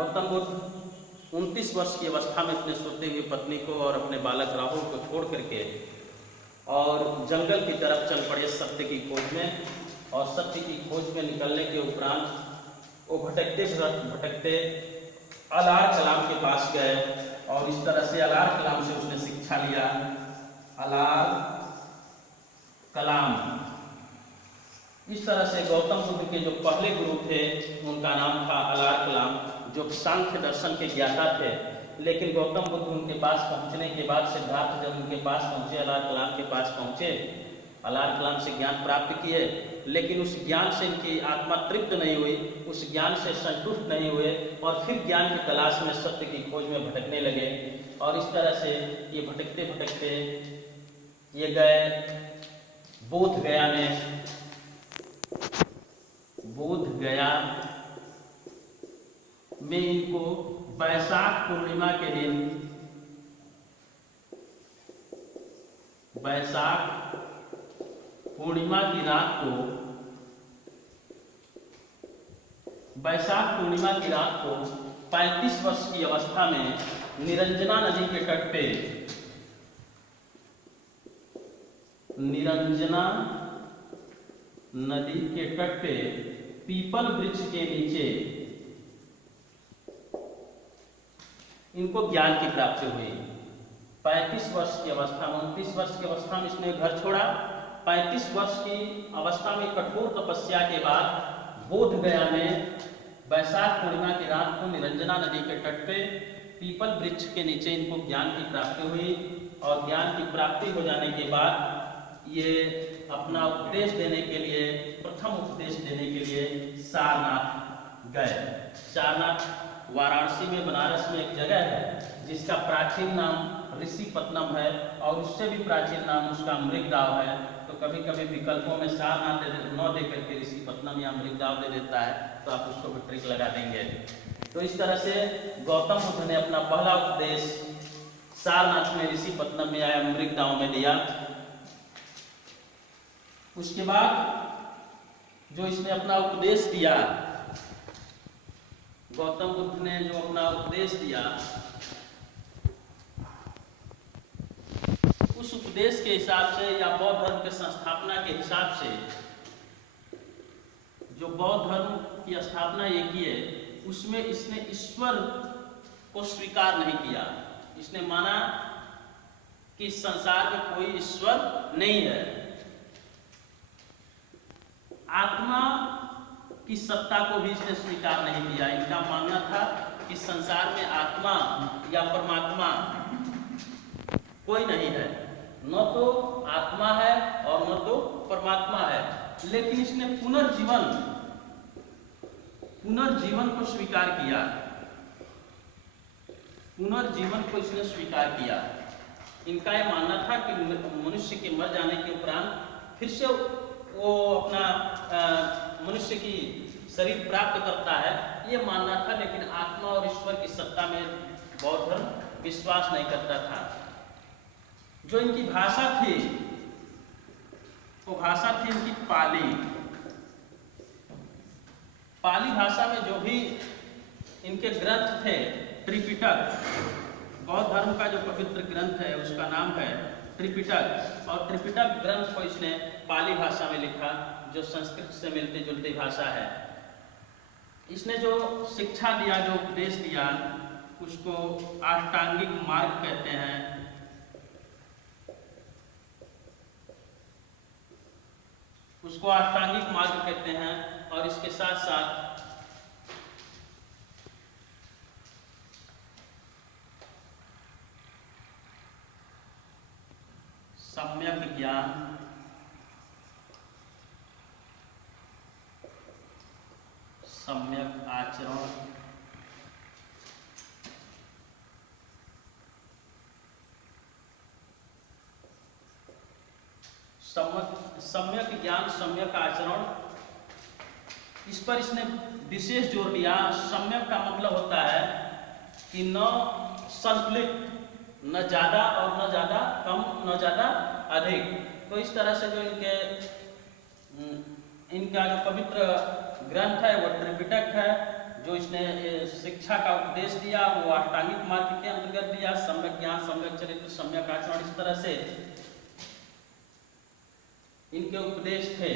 गौतम बुद्ध 29 वर्ष की अवस्था में अपने सोते हुए पत्नी को और अपने बालक राहुल को छोड़ करके और जंगल की तरफ चल पड़े सत्य की खोज में। और सत्य की खोज में निकलने के उपरांत वो भटकते भटकते अलार कलाम के पास गए और इस तरह से अलार कलाम से उसने शिक्षा लिया। अलार कलाम, इस तरह से गौतम बुद्ध के जो पहले गुरु थे उनका नाम था अलार कलाम, जो सांख्य दर्शन के ज्ञाता थे। लेकिन गौतम बुद्ध उनके पास पहुंचने के बाद सिद्धार्थ जब उनके पास पहुंचे, अलार कलाम के पास पहुंचे, अलार कलाम से ज्ञान प्राप्त किए, लेकिन उस ज्ञान से इनकी आत्मा तृप्त नहीं हुई, उस ज्ञान से संतुष्ट नहीं हुए और फिर ज्ञान की तलाश में सत्य की खोज में भटकने लगे। और इस तरह से ये भटकते भटकते ये गए बोध गया में। बोध गया में इनको वैशाख पूर्णिमा के दिन, वैशाख पूर्णिमा की रात को, वैशाख पूर्णिमा की रात को 35 वर्ष की अवस्था में निरंजना नदी के तट पे, निरंजना नदी के तट पे पीपल वृक्ष के नीचे इनको ज्ञान की प्राप्ति हुई। 35 वर्ष की अवस्था में, 29 वर्ष की अवस्था में इसने घर छोड़ा। 35 वर्ष की अवस्था में कठोर तपस्या के बाद बोध गया में वैशाख पूर्णिमा की रात को निरंजना नदी के तट पे पीपल वृक्ष के नीचे इनको ज्ञान की प्राप्ति हुई। और ज्ञान की प्राप्ति हो जाने के बाद ये अपना उपदेश देने के लिए, प्रथम उपदेश देने के लिए सारनाथ गए। सारनाथ वाराणसी में, बनारस में एक जगह है जिसका प्राचीन नाम ऋषिपत्नम है और उससे भी प्राचीन नाम उसका मृगदाव है। तो कभी कभी विकल्पों में सारनाथ न दे करके ऋषिपत्नम या मृगदाव दे देता है, तो आप उसको भी ट्रिक लगा देंगे। तो इस तरह से गौतम बुद्ध ने अपना पहला उपदेश सारनाथ में, ऋषिपत्नम में आया मृगदाव में दिया। उसके बाद जो इसने अपना उपदेश दिया, गौतम बुद्ध ने जो अपना उपदेश दिया, उस उपदेश के हिसाब से या बौद्ध धर्म के संस्थापना के हिसाब से, जो बौद्ध धर्म की स्थापना ये किए, उसमें इसने ईश्वर को स्वीकार नहीं किया। इसने माना कि इस संसार में कोई ईश्वर नहीं है। आत्मा की सत्ता को भी इसने स्वीकार नहीं किया। इनका मानना था कि संसार में आत्मा या परमात्मा कोई नहीं है, न तो आत्मा है और न तो परमात्मा है। लेकिन इसने पुनर्जीवन को स्वीकार किया, पुनर्जीवन को इसने स्वीकार किया। इनका यह मानना था कि मनुष्य के मर जाने के उपरांत फिर से वो अपना मनुष्य की शरीर प्राप्त करता है, ये मानना था। लेकिन आत्मा और ईश्वर की सत्ता में बौद्ध धर्म विश्वास नहीं करता था। जो इनकी भाषा थी वो भाषा थी इनकी पाली। पाली भाषा में जो भी इनके ग्रंथ थे, त्रिपिटक, बौद्ध धर्म का जो पवित्र ग्रंथ है उसका नाम है त्रिपिटक। और त्रिपिटक ग्रंथ को इसने पाली भाषा में लिखा, जो संस्कृत से मिलती जुलती भाषा है। इसने जो शिक्षा दिया, जो उपदेश दिया, उसको अष्टांगिक मार्ग कहते हैं। उसको अष्टांगिक मार्ग कहते हैं। और इसके साथ साथ सम्यक ज्ञान, सम्यक आचरण, सम्यक ज्ञान, सम्यक आचरण, इस पर इसने विशेष जोर दिया। सम्यक का मतलब होता है कि न संतुलित, न ज्यादा और न ज्यादा कम, न ज्यादा अधिक। तो इस तरह से जो इनका जो पवित्र ग्रंथ है वो त्रिपिटक है, जो इसने शिक्षा का उपदेश दिया वो अष्टांगिक मार्ग के अंतर्गत दिया, सम्यक ज्ञान, सम्यक चरित्र, सम्यक आचरण, इस तरह से इनके उपदेश थे।